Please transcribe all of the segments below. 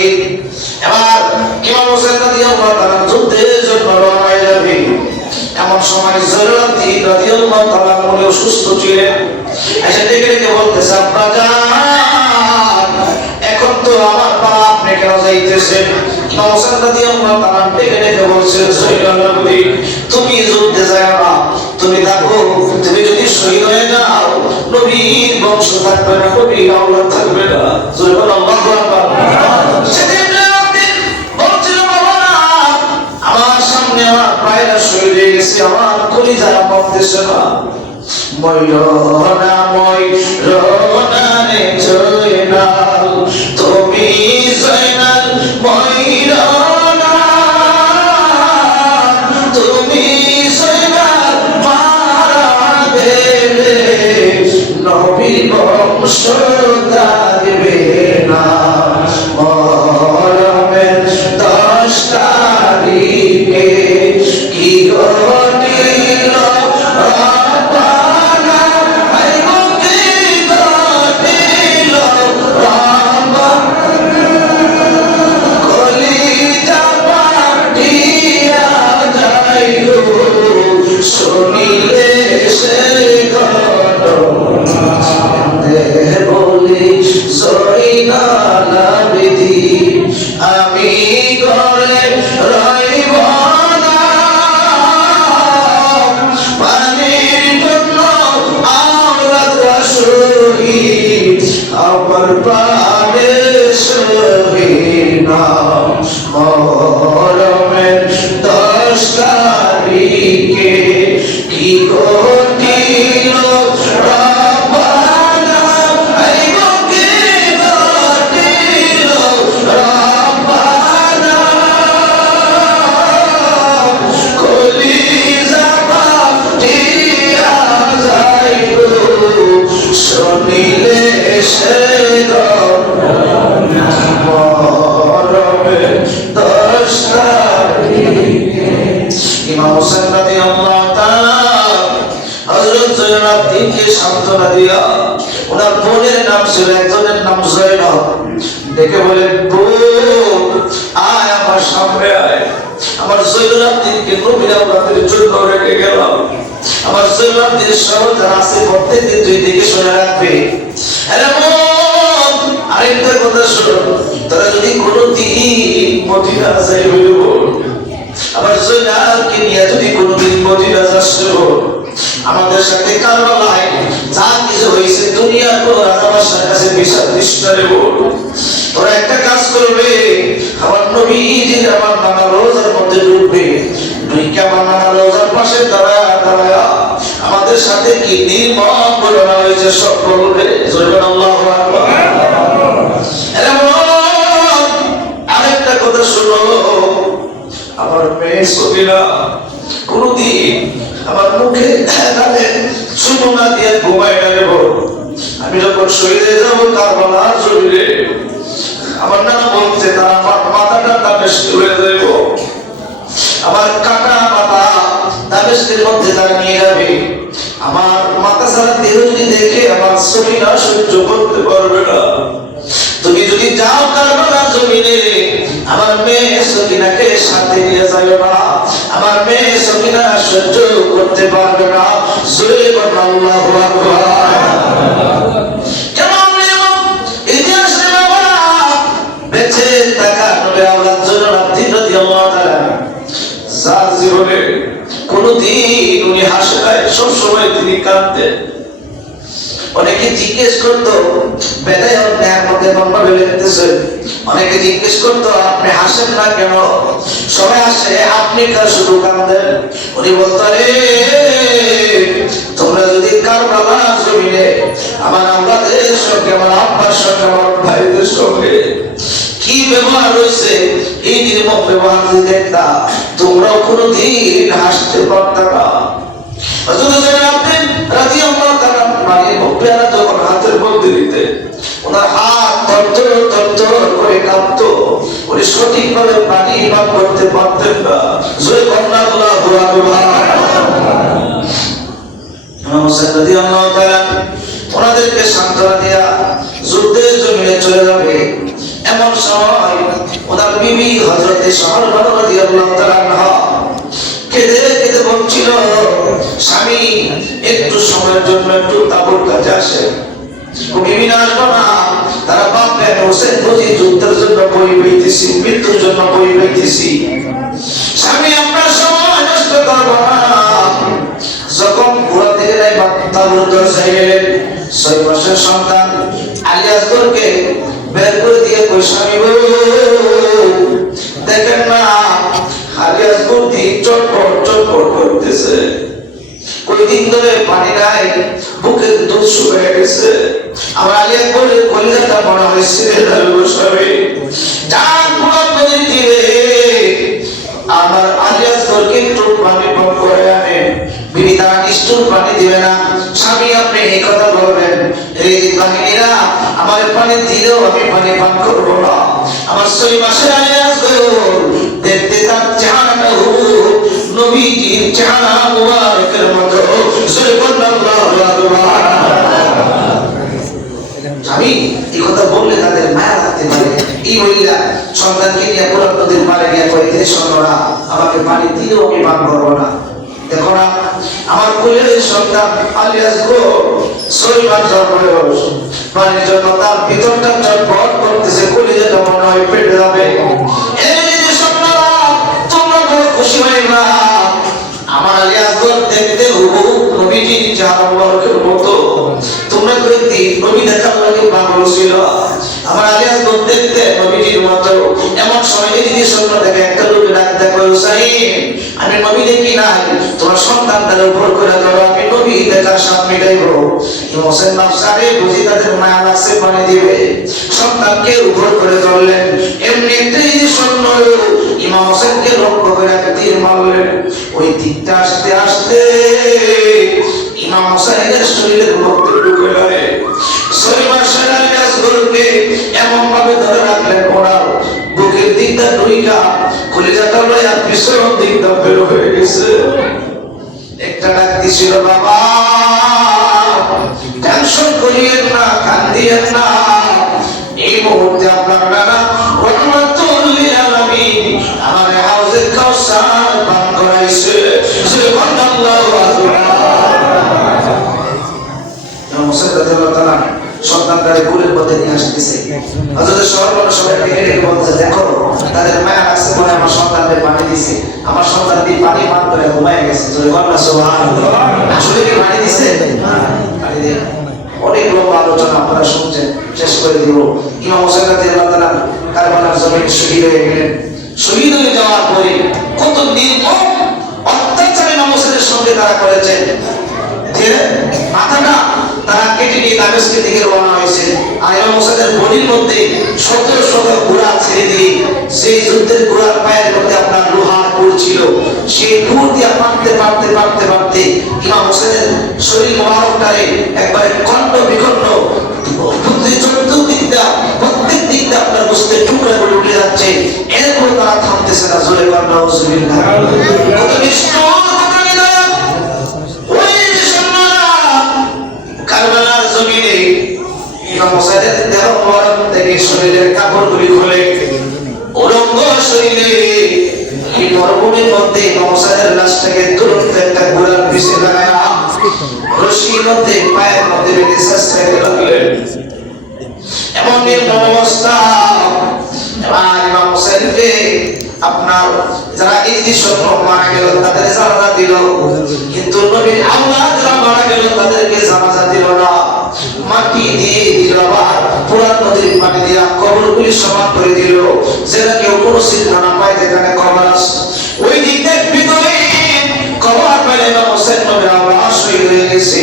শহীদ। এবার ইমাম হোসেন রাদিয়াল্লাহু তাআলা যুদ্ধের জন্য রওনা হয়ে যাবে। এমন সময় জয়নুলাবদিন রাদিয়াল্লাহু তাআলা উনি অসুস্থ ছিলেন। এসে ডেকে বলতেছে, আব্বা জান, এখন তো আমার পা আপনি কেন যাইতেছেন? ইমাম হোসেন রাদিয়াল্লাহু তাআলা ডেকে বলছেন, জয়নুলাবদিন তুমি যুদ্ধে যাও না, তুমি থাকো। তুমি যদি শহীদ হয়ে যাও, নবীর বংশ থাকবে না, নবীর আওলাদ থাকবে না। সুবহানাল্লাহু আকবার। সেদিন জয়নুলাবদিন বলছিল, বাবা আমার সামনে আমার প্রায়রা শহীদ হয়ে গেছে, আমার কলিজা কাঁপতেছে না। ময়ূরনা ময়ূরনা রে জয়নাল, তুমি জয়নাল ময়ূরনা, তুমি জয়নাল মারা গেলে নবীর বংশ থাকবে না। মরমের 10 তারিখে কি ঘটিল শুনিলে সে ঘটনা বলি জয়নুলাবদিন আমি ঘরে রইব না, পানির জন্য আওলাদরা শহীদ, আমার প্রাণে শহীদ না। মরমের 10 তারিখে কি ঘটিল রব্বানা, এই গো কি ঘটিল রব্বানা, কলিজা ফাটিয়া যাইল শুনিলে সে ঘটনা। মরমের 10 তারিখে ইমাম হোসেন রাদিয়াল্লাহু তাআলা হযরত জয়নুলাবদিনকে সান্ত্বনা দিয়া, ওনার বোনের নাম ছিল, একজনের নাম জয়নব, দেখে বলেন, বোন আয় আমার সামনে আয়। আমার জয়নুলাবদিনকে নবীর আওলাদের জন্য রেখে গেলাম। আমার জয়নুলাবদিন সহ যারা আছে প্রত্যেকদিন তুই দেখে শুনে রাখবে। আরে বোন, আরেকটা কথা শোনো, তারা যদি কোনোদিন মদিনা যাই হইব, আমার জয়নালকে নিয়ে যদি কোনোদিন মদিনা যাস, আমাদের সাথে কারবালায় যা কিছু হয়েছে দুনিয়ার কোন রাজাবাদশার কাছে বিচার দিস না রে বোন। তোরা একটা কাজ করবে, আমার নবীজির আমার নানা রোজার মধ্যে ঢুকবে, ঢুকে আমার নানা রোজার পাশে দাঁড়ায় দাঁড়ায় আমাদের সাথে কি নির্মম ঘটনা হয়েছে সব বলবে। সুবহানাল্লাহু আকবার। আরেকটা কথা শোনো, আমার মেয়ে সবিরা কোনদিন আমার মুখে গালে চুমু না দিয়ে ঘুমায় না রে বোন। আমি যখন শহীদ হয়ে যাবো কারবালার জমিনে, আমার নানা বলছে তারা আমার মাথাটা দামেস্ক হয়ে যাইব, আমার কাটা মাথা দামেস্কের মধ্যে তারা নিয়ে যাবে। আমার মাথা ছাড়া দেহ যদি দেখে আমার সবিরা সহ্য করতে পারবে না। তুমি যদি যাও কারবালার জমিনে, আমার মেয়ে সকিনাকে সাথে নিয়ে যাবে না, আমার মেয়ে সকিনা সহ্য করতে পারবে না। জোরে বলুন আল্লাহু আকবার। কেমন ইতিহাসে বাবা বেঁচে থাকা নবী আওলাদ জয়নুলাবদিন রাদিয়াল্লাহু তাআলা যার জীবনে কোনদিন উনি হাসে নাই, সবসময় তিনি কাঁদতেন। অনেকে জিজ্ঞেস করতো বেদায় অন্যায়ের মধ্যে লম্বা বেড়েছে, অনেকে জিজ্ঞেস করতো আপনি হাসেন না কেন? সবাই হাসে, আপনি শুধু কাঁদেন। উনি বলতো, রে তোমরা যদি কারবালার জমিনে আমার আওলাদের সঙ্গে, আমার আব্বার সঙ্গে, আমার ভাইদের সঙ্গে কি ব্যবহার হয়েছে, এই নির্মম ব্যবহার যদি দেখতা, তোমরাও কোনোদিন হাসতে পারতা না। হযরত জয়নুলাবদিন রাদিয়াল্লাহু তাআলা মানে পেয়ারা যখন হাতের মধ্যে দিতে, ওনার হাত থরথর করে কাঁপতো, উনি সঠিকভাবে পানি পান করতে পারতেন না। জয় আল্লাহু আকবার। ইমাম হোসেন রাদিয়াল্লাহু তাআলা ওনাদেরকে সান্ত্বনা দিয়া যুদ্ধের জমিনে চলে যাবে। এমন সময় ওনার বিবি হযরতে শাহরবানু রাদিয়াল্লাহু তাআলা আনহা কেঁদে কেঁদে বলছিল, স্বামী একটু সময়ের জন্য একটু তাঁবুর কাছে আসে। বিবি না আসবো না, তারা ভাববে হোসেন বুঝি যুদ্ধের জন্য বই বইতেছি, মৃত্যুর জন্য বই বইতেছি। স্বামী আপনার সময় নষ্ট করবো না। যখন ঘোরা থেকে নাই তাঁবুর দরজায় গেলেন, 6 মাসের সন্তান আলী আসগরকে বের করে দিয়ে কই, স্বামী গো দেখেন না আলী আসগর দিন চটপট চটপট করতেছে, কয়েকদিন ধরে পানি নাই, বুকের দুধ শুকিয়ে গেছে। আমার আলী আসগরের কলিজাটা মনে হয়েছে স্বামী যান পুরো নদীর তীরে আমার আলী আসগরকে একটু পানি পান করে আনেন। বিবি তারা নিষ্ঠুর পানি দিবে না। স্বামী আপনি এই কথা বলবেন, এই বাহিনীরা আমার পানি দিলেও আমি পানি পান করবো না। আমার 6 মাসের আলী আসগর দেখতে তার চেহারাটা নবীজির চেহারা মুবারকের মতো। সুবহানাল্লাহু আকবার। আমি এই কথা বললে তাদের মায়া লাগতে পারে। এই মহিলা সন্তানকে নিয়ে পুরান নদীর পাড়ে গিয়ে কইতে, শোনোরা আমাকে পানি দিলেও আমি পান করবো না। দেখো না আমার কোলের সন্তান আলী আসগর 6 মাস বয়স, পানির জন্য তার ভিতরটা চটপট করতেছে, কলিজাটা মনে হয় পেটে যাবে। এই যে সন্তানরা তোমরা বড় খুশি হয় না, আমার আলী আসগর দেখতে হুবহু নবীজির চেহারা মুবারকের মতো। তোমরা কইতে নবী দেখার লাগে পাগল ছিল, আমার আলী আসগর দেখতে নবীজির মতো। এমন সময় যদি স্বপ্ন দেখে একটা লোক ডাক দেয়, হুসাইন আমি নবী দেখি নাই, তোমার সন্তানদের উপর করে ধরো, আমি নবী দেখার স্বাদ মিটাইব। হোসেন নফসারে বুঝি তাদের মায়া লাগছে, পানি দিবে, সন্তানকে উপর করে ধরলেন। এমনিতেই স্বপ্ন ইমাম হোসেনকে লক্ষ্য করে তীর মারলেন। ওই তীরটা আসতে আসতে ইমাম হোসেনের শরীরের মধ্যে ঢুকে গেলে 6 মাসের আলী আসগরকে এমন ভাবে ধরে রাখলেন, ওনার বুকের দিকটা ঢুইকা কলিজাটা লইয়া পিছনের দিকটা বের হয়ে গেছে। একটা ডাক দিছিল, বাবা টেনশন করিয়েন না, কান্দিয়েন না, এই মুহূর্তে আপনার নানা রহমাতুল লিল আলামিন আমার হাউজে কাউসার পান করাইছে। সুবহানাল্লাহু আকবার। মুসা রাদিয়াল্লাহু তাআলা সন্তানটারে কুলের মধ্যে নিয়ে আসতেছে। হযরত শাহরবানু সবাইকে ডেকে বলতে, দেখো তাদের মায়া লাগছে, মনে আমার সন্তানদের পানি দিছে, আমার সন্তানটি পানি পান করে ঘুমায় গেছে। সুবহানাল্লাহ। আসলে কি পানি দিছে? পানি দিয়ে অনেক লম্বা আলোচনা আপনারা শুনছেন, শেষ করে দিব। ইমাম হোসেন রাদিয়াল্লাহু তাআলা কারবালার জমিনে শহীদ হয়ে গেলেন। শহীদ হয়ে যাওয়ার পরে কত নির্মম অত্যাচার ইমাম হোসেনের সঙ্গে তারা করেছেন, যে মাথাটা তারা কেটে নিয়ে দামেস্কে দিকে রওনা হয়েছে। আর ইমাম হোসেনের বডির মধ্যে শত শত ঘোড়া ছেড়ে দিয়ে, সেই যুদ্ধের ঘোড়ার পায়ের মধ্যে আপনার লোহার পুর ছিল, সেই পুর দিয়ে পারতে পারতে পারতে পারতে ইমাম হোসেনের শরীর মোবারকটারে একবারে খণ্ড বিখণ্ড, প্রত্যেক দিক দিয়ে আপনার বুঝতে টুকরা করে উঠে যাচ্ছে। এরপর তারা থামতেছে না। জোরে বলেন নাউজুবিল্লাহ। কত নিষ্ঠুর, কত নির্দয়। ওই কারবালার জমিনে ইমাম হোসেনের দেহ মোবারক থেকে শরীরের কাপড়গুলি খুলে উলঙ্গ শরীরে এই মরুভূমির মধ্যে ইমাম হোসেনের লাশটাকে তুরন্ত একটা ঘোড়ার পিছে লাগায়া রশির মধ্যে পায়ের মধ্যে বেঁধে চেষ্টা লাগলেন। এমন নির্মম অবস্থা। এবার ইমাম হোসেনকে আপনার যারা এই যে স্বপ্ন মারা গেল তাদের জানাজা দিল, কিন্তু নবীর আওলাদ যারা মারা গেল তাদেরকে জানাজা দিল না, মাটি দিয়ে দিল। আবার পুরান নদীর পানি দিয়ে কবরগুলি সমান করে দিল, যেন কেউ কোনো চিন্তা না পায় যেখানে কবর আছে। ওই দিক ভিতরে কবর পেলে ইমাম হোসেন নবীর আওলাদ শহীদ হয়ে গেছে,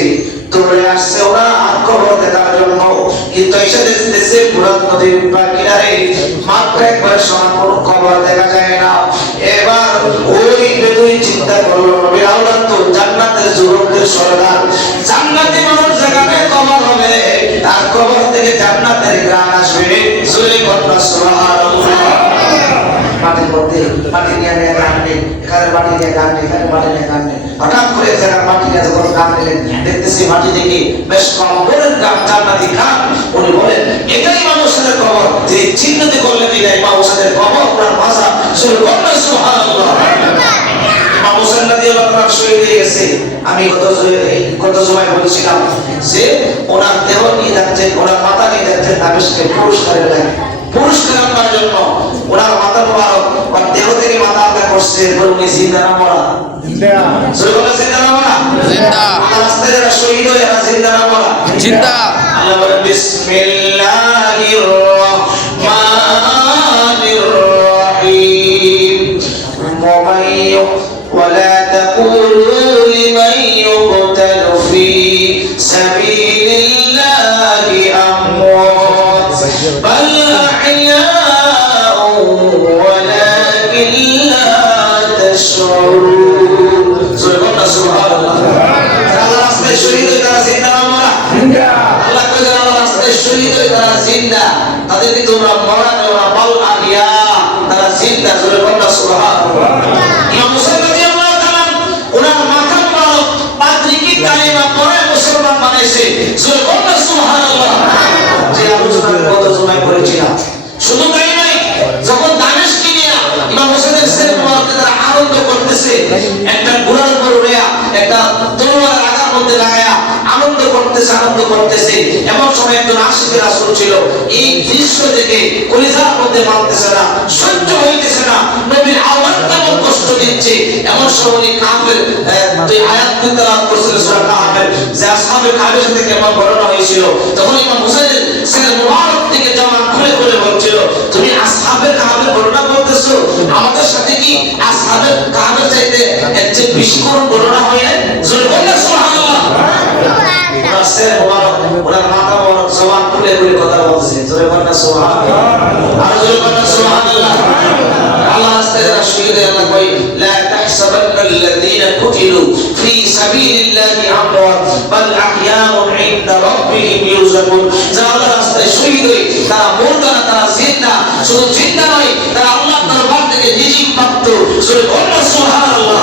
দৌড়ে আসছে ওরা কবর দেখার জন্য। কিন্তু এসে দেখতেছে পুরান নদীর কিনারে মাত্র একবার সমান কোনো কবর দেখা যায় না। এবার ওই বেদুই চিন্তা করলো, নবীর আওলাদ তো জান্নাতের যুবকদের সরদার, জান্নাতি মানুষ যেখানে কবর হবে তার কবর থেকে জান্নাতের ঘ্রাণ আসবে। সুবহানাল্লাহ, সুবহানাল্লাহ। মাটির মধ্যে মাটি নিয়ে গানলে, এখানে মাটি নিয়ে গানলে, এখানে মাটি নিয়ে গানলে। হঠাৎ করে যারা মাটি নিয়ে যখন গান নিলেন, দেখতেছি মাটি থেকে বেশ কম বলেন গান, জান্নাতি গান। উনি বলেন এটাই মানুষের কবর। কবর যে চিহ্নিত করলেন এটা ইমাম হোসেনের কবর ওনার মাজার। সুবহানাল্লাহ। ইমাম হোসেন রাদিয়াল্লাহু তাআলা শহীদ হয়ে গেছে। আমি গত জুমায় বলেছিলাম যে ওনার দেহ নিয়ে যাচ্ছেন, ওনার মাথা নিয়ে যাচ্ছেন দামেস্কে পুরস্কারের লাগে। পুরস্কার আনার জন্য ওনার মাথা মোবারক বা দেহ থেকে মাথা আলাদা করছে। বলুন জিন্দা না মরা? জিন্দা। বলুন জিন্দা না মরা? জিন্দা। আল্লাহ রাস্তায় যারা শহীদ হয়ে এরা জিন্দা না মরা? জিন্দা। আল্লাহ বলেন বিসমিল্লাহির রাহমানির রাহিম ولا تقولوا لمن يقتل في سبيل الله أموات بل أحياء ولكن لا تشعرون سبحان الله الله রাস্তায় শহীদ হয়ে তারা জিন্দা না মরা? জিন্দা। আল্লাহ কইলেন আল্লাহ রাস্তায় শহীদ হয়ে তারা জিন্দা, তাদেরকে তোমরা মরা না, ওরা বাল আহিয়া, তারা জিন্দা। সুবহানাল্লাহ। ইমাম হোসেন রাদিয়াল্লাহু তাআলা ওনার মাথা মোবারক পাদ্রীকে কালিমা পড়ে মুসলমান বানাইছে। সুবহানাল্লাহ। যে আলোচনা কত সময় করেছিলাম। শুধু তাই নয়, যখন দামেস্কে নিয়ে ইমাম হোসেনের ছেলে মোবারককে তারা আনন্দ করতেছে, একটা ঘোড়ার উপর উঠে একটা তলোয়ার আগার মধ্যে লাগায়া আনন্দ করতেছে এমন সময় একজন আশিকের রাসূল ছিল। এই দৃশ্য দেখে কলিজার মধ্যে মানতেছে না, সহ্য হইতেছে না, নবীর আওয়াজ কেমন কষ্ট দিচ্ছে। এমন সময় কাফের দুই আয়াত তেলাওয়াত করছিল সূরা কাহফের, যে আসহাবে কাহফের সাথে কেমন ঘটনা হয়েছিল। তখন ইমাম হোসেনের ছেলে মুবারক থেকে জামান খুলে খুলে বলছিল, তুমি আসহাবে কাহফের ঘটনা বলতেছো, আমাদের সাথে কি আসহাবে কাহফের চাইতে এর চেয়ে বেশি কোন ঘটনা হয় না? সুবহানাল্লাহ। ওনার ছেলে মুবারক ওনার মাথা মুবারক জবান খুলে খুলে কথা বলছে। জোরে বলেন সুবহানাল্লাহ। আর জোরে বলেন সুবহানাল্লাহ। আল্লাহ রাস্তায় শহীদ হয়ে আল্লাহ কই লা তাহসাবান্নাল্লাযীনা কুতিলু ফি সাবিলিল্লাহি আমওয়াত বাল আহইয়াউন ইনদা রাব্বিহিম ইউরযাকুন। যারা আল্লাহর রাস্তায় শহীদ হয়ে তারা মরবে না, তারা জিন্দা। শুধু জিন্দা নয়, তারা আল্লাহর দরবার থেকে রিজিক প্রাপ্ত। জোরে বলেন সুবহানাল্লাহ।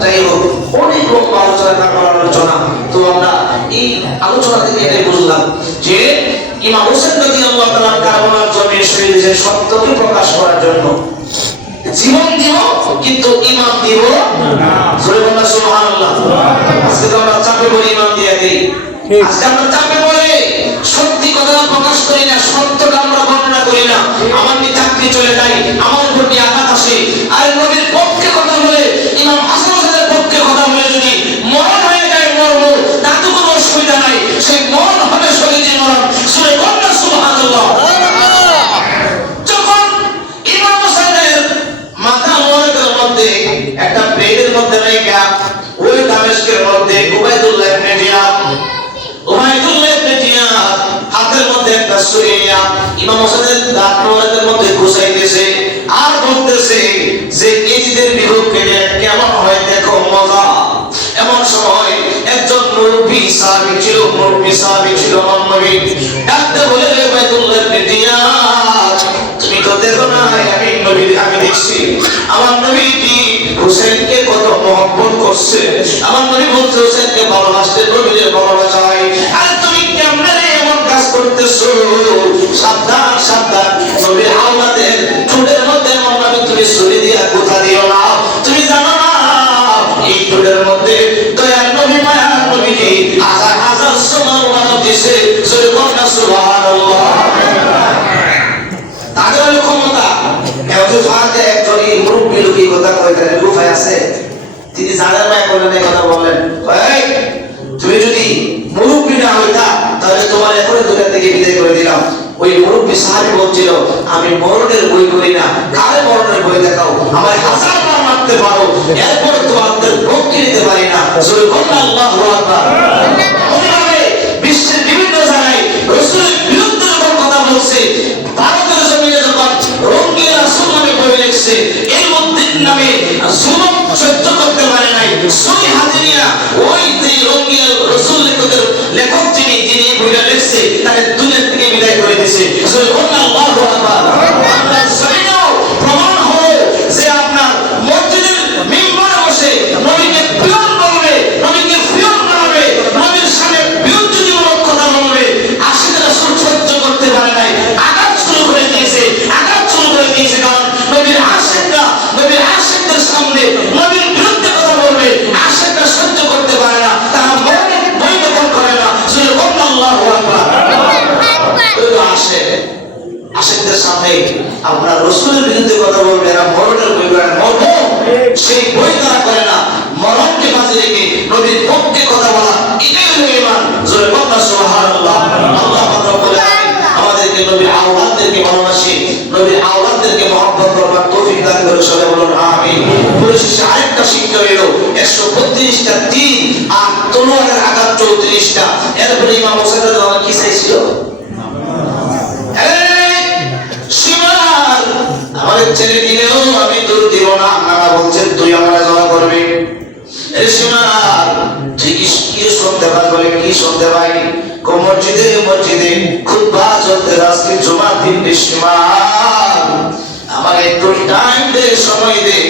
যাই হোক, অনেক লম্বা আলোচনা। তো আমরা এই আলোচনা থেকে এটাই বুঝলাম যে ইমাম হোসেন রাদিয়াল্লাহু তাআলা কারবালার জমিনে শহীদ হয়েছেন সত্যকে প্রকাশ করার জন্য। জীবন দিব কিন্তু ইমাম দিব না। জোরে বলেন সুবহানাল্লাহ। আজকে তো আমরা চাপে পড়ে ইমাম দিয়ে দেই। আজকে আমরা চাপে পড়ে সত্যি কথা প্রকাশ করি না, সত্যটা আমরা বর্ণনা করি না। আমার নিয়ে চাকরি চলে যায়, আমার উপর নিয়ে আঘাত আসে। আর নবীর পক্ষে কথা বলে, ইমাম হাসান হোসেনের পক্ষে কথা বলে যদি মরণ হয়ে যায় মরবো, তাতে কোনো অসুবিধা নাই। সেই মরণ হবে শহীদের মরণ। সুরে বলেন সুবহানাল্লাহ। যখন ইমাম হোসেনের মাথা মোবারকের মধ্যে একটা ব্লেডের মধ্যে রাখা ওই দামেস্কের মধ্যে উবাইদুল্লাহ ইবনে জিয়াদ হাতের মধ্যে একটা ছুরি নিয়ে ইমাম হোসেনের দাঁত মোবারকের মধ্যে ঘুষাইতেছে আর বলতেছে যে এজিদের বিরুদ্ধে কেমন হয় দেখো মজা। এমন সময় একজন মুরব্বি সাহাবী ছিল আমার নবী ডাকতে বলে উবাইদুল্লাহ ইবনে জিয়াদ, তুমি তো দেখো না আমি দেখছি আমার নবীজি হোসেনকে কত মহব্বত করছে। আমার নবী বলছে হোসেনকে ভালোবাসতে নবীর ভালোবাসায়, আর তুমি কেমনে এমন কাজ করতেছো? সাবধান সাবধান, নবীর আওলাদের ঠোঁটের মধ্যে এমন ভাবে তুমি ছুরি দিয়া কোথা দিও না। তুমি জানো না এই ঠোঁটের মধ্যে দয়ার নবী মায়ার নবীজি হাজার হাজার সোনার মানব দিছে। সুবহানাল্লাহ। তাদের ক্ষমতা মুরব্বী লোকই কথা কয়, তাদের গুফায় আছে, তিনি জানার মায় করলেন এই কথা বললেন, তুমি যদি মুরব্বী না হইতা তাহলে তোমার এখন দুনিয়া থেকে বিদায় করে দিলাম। ওই মুরব্বী সাহাবী বলছিল, আমি মরণের বই করি না, কার মরণের বই দেখাও, আমার হাজার বার মারতে পারো, এরপর তোমাদের রক্ষে নিতে পারি না। আল্লাহু আকবার। বিশ্বের বিভিন্ন জায়গায় রাসূলের বিরুদ্ধে যখন কথা বলছে, ভারতের জমিনে যখন রঙ্গিয়া রাসূল নামে বই লিখছে, এর মধ্যে নামে জুলুম সহ্য করতে পারে নাই। সহি হাদিয়া ওই যে রঙ্গিয়া রাসূল লেখক যিনি বইটা লিখছে তাকে দুনিয়া থেকে বিদায় করে দিয়েছে। আল্লাহু আকবার। আপনার জমিনেও প্রমাণ হলো যে আপনার মসজিদের মিম্বরে বসে নবীকে পিয়ন বলবে, নবীকে পিয়ন বানাবে, নবীর সামনে বিরুদ্ধমূলক কথা বলবে, আশিক রাসূল সহ্য করতে পারে নাই। সামনে আপনার রাসূলের বিরুদ্ধে কথা বলবে, এরা মরণের বই করে মরণ, সেই বই তারা করে না। মরণকে মাঝে রেখে নবীর পক্ষে কথা বলা, এটাই হলো ঈমান। জোরে বলুন সুবহানাল্লাহ। আল্লাহ রাব্বুল আলামিন আমাদেরকে নবীর আওলাদদেরকে ভালোবাসে, নবীর আওলাদদেরকে মহব্বত করবার তৌফিক দান করে। সবাই বলুন আমিন। পরিশেষে আরেকটা শিক্ষা হলো 132টা তীর আর তলোয়ারের আঘাত 34টা। এরপরে ইমাম হোসেন রাদিয়াল্লাহু আনহু কি চাইছিল? আমাদের ছেলে দিলেও আমি দূর দিব না। আপনারা বলছেন তুই আমরা জমা করবি। তুই কি শুনতে পাই? বলে কি শুনতে পাই? মসজিদে মসজিদে খুতবা চলতে আজকে জুমার দিন আমার একটু টাইম দে, সময় দে,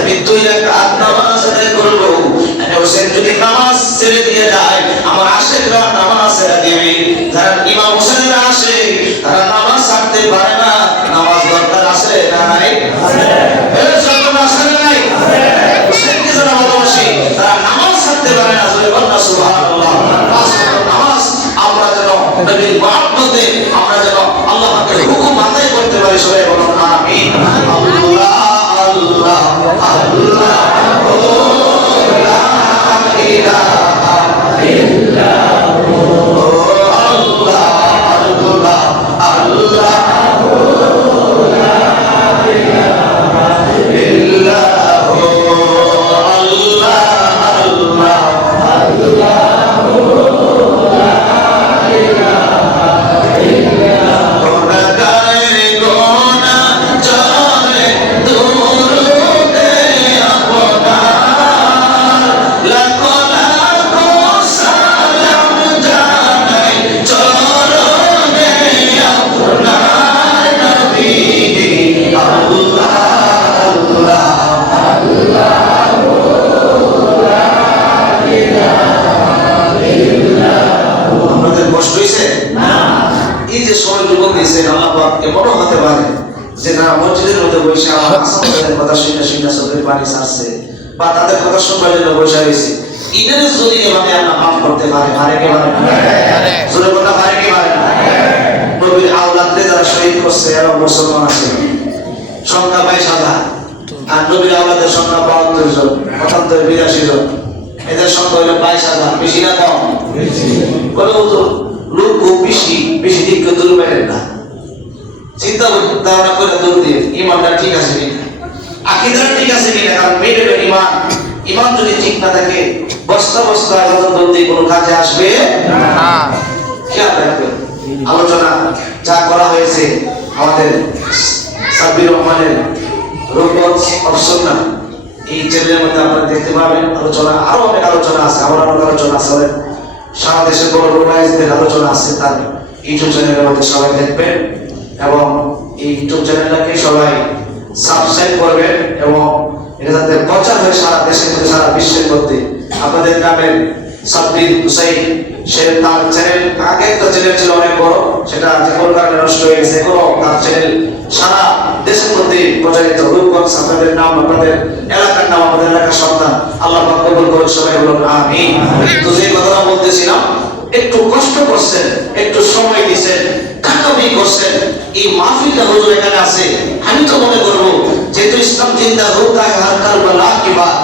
আমি 2 রাকাত নামাজ আদায় করব। হোসেন যদি নামাজ ছেড়ে দিয়ে যায়, আমার আশেকরা নামাজ ছেড়ে দিবে। যারা ইমাম হোসেনের আসে তারা নামাজ ছাড়তে পারে না। নামাজ দরকার আছে না নাই? হোসেনকে যারা ভালোবাসে তারা নামাজ ছাড়তে পারে না। সুবহানাল্লাহ। নামাজ আমরা যেন নবীর মহব্বতে আমরা যেন আল্লাহ পাকের হুকুম আদায় করতে পারি। সবাই বলুন আমিন। আল্লাহ আল্লাহ আল্লাহ ও লা ইলাহা ইল্লাল্লাহ আল্লাহ আল্লাহ আল্লাহ ও লা ইলাহা ইল্লাল্লাহ আল্লাহ আল্লাহ আল্লাহ মসজিদের মধ্যে বসে আমার আসমানের কথা শুনে শুনে চোখের পানি ছাড়ছে বা তাদের কথা শুনবার জন্য বসে রয়েছে। ঈদের যদি এভাবে আল্লাহ মাফ করতে পারে, পারে কে পারে না? জোরে কথা পারে কে পারে না? নবীর আওলাদদের যারা শহীদ করছে এরা মুসলমান আছে, সংখ্যা 22,000, আর নবীর আওলাদের সংখ্যা 72 জন, 82 জন। এদের সংখ্যা হলো 22,000। বেশি না কম? বলে লোক খুব বেশি, বেশি দিক দূর বেড়েন না। চিন্তা ধারণা করে দূর দিয়ে ইমানটা ঠিক আছে কিনা, আকীদা ঠিক আছে কিনা। কারণ মেয়ের ইমান, ইমান যদি ঠিক না থাকে বস্তা বস্তা ইবাদত বলতে কোনো কাজে আসবে না। খেয়াল রাখবেন। আলোচনা যা করা হয়েছে আমাদের সাব্বির রহমানের রূপগঞ্জ অফ সুন্নাহ, এই চ্যানেলের মধ্যে আপনারা দেখতে পাবেন। আলোচনা আরো অনেক আলোচনা আছে, আবার অনেক আলোচনা আছে, সারা দেশের বড় বড় ভাইদের আলোচনা আছে তার ইউটিউব চ্যানেলের মধ্যে। সবাই দেখবেন এবং এই ইউটিউব চ্যানেলটাকে সবাই সাবস্ক্রাইব করবেন এবং এটা যাতে প্রচার হয় সারা দেশের মধ্যে, সারা বিশ্বের মধ্যে। আপনাদের গ্রামের সাব্বির হুসাইন সে তার চ্যানেল, আগে একটা চ্যানেল ছিল অনেক বড়, সেটা যে কোনো কারণে নষ্ট হয়ে গেছে। এখনো তার চ্যানেল সারা দেশের মধ্যে প্রচারিত। রূপগঞ্জ আপনাদের নাম, আপনাদের এলাকার নাম, আপনাদের এলাকার সন্তান আল্লাহ পাক কবুল করুন। সবাই বলুন আমিন। তো যে কথাটা বলতেছিলাম, একটু কষ্ট করছেন, একটু সময় দিয়েছেন, টাকামি করছেন, এই মাহফিলটা হুজুর এখানে আছে। আমি তো মনে করব যেহেতু ইসলাম জিন্দা হোতা है हर কারবালা की बात,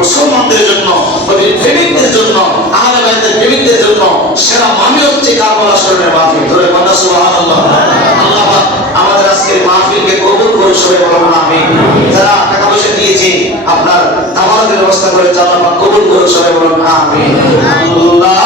মুসলমানদের জন্য, নবীর প্রেমিকদের জন্য, আহলে বাইতের প্রেমিকদের জন্য সেরা মাহফিল হচ্ছে কারবালা শরীফের মাহফিল। ধরে বলেন সুবহানাল্লাহ। আল্লাহ পাক আমাদের আজকের মাহফিলকে কবুল করুন। সবাই বলুন আমিন। যারা টাকা পয়সা দিয়েছে আপনার তাওয়ালের ব্যবস্থা করে আল্লাহ পাক কবুল করুন। সবাই বলুন আমিন। আল্লাহ